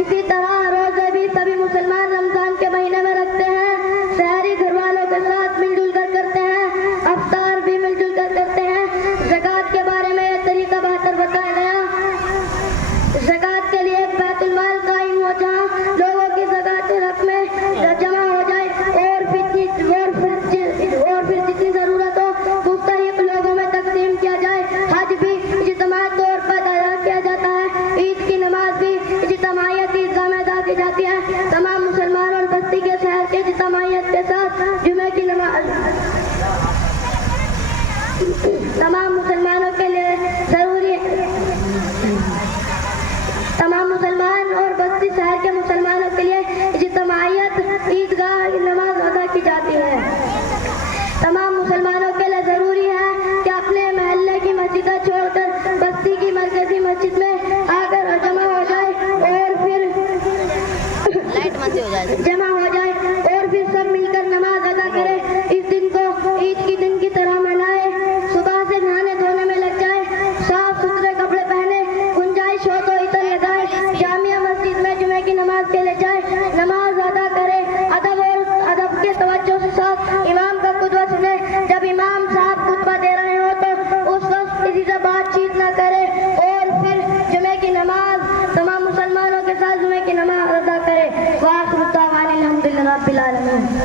اسی طرح روزے بھی سبھی مسلمان رمضان کے مہینے میں رکھتے ہیں. سحری گھر والوں کے ساتھ مل جل کر کرتے ہیں. افطار بھی مل جل کر کرتے ہیں. زکوٰۃ کے بارے میں یہ طریقہ بہتر بتایا گیا. زکوٰۃ کے لیے ایک بیت المال قائم ہو جہاں لوگوں کی زکوٰۃ رقمیں جمع ہو جائے اور پھر جتنی ضرورت ہو مختلف لوگوں میں تقسیم کیا جائے. حج بھی اجتماعی طور پر ادا کیا جاتا ہے. عید کی نماز بھی اجتماعیت عیدگاہ میں ادا کی جاتی ہے. تمام مسلمان اور بستی کے شہر کے اجتماعیت کے ساتھ جمعے کی نماز تمام مسلمانوں کے لیے ضروری ہے. تمام مسلمان اور بستی شہر کے مسلمانوں کے لیے اجتماعیت عیدگاہ نماز ادا کی جاتی ہے. تمام مسلمانوں کے لیے ضروری ہے کہ اپنے محلے کی مسجدیں چھوڑ کر بستی کی مرکزی مسجد میں آ کر جمع ہو جائے اور پھر سب مل کر نماز ادا کرے. اس دن کو عید کی دن کی طرح منائے. صبح سے نہانے دھونے میں لگ جائے. صاف ستھرے کپڑے پہنے. گنجائش ہو تو عطر لگائے. جامعہ مسجد میں جمعے کی نماز کے لیے جائے. نماز ادا کرے. ادب کے توجہ سے ساتھ امام کا خطبہ سنے. جب امام صاحب خطبہ دے رہے ہو تو اس وقت کسی سے بات چیت نہ کرے اور پھر جمعے کی نماز تمام مسلمانوں کے ساتھ جمعے کی نماز ادا کرے. وآخر دعوانا الحمدللہ رب العالمین.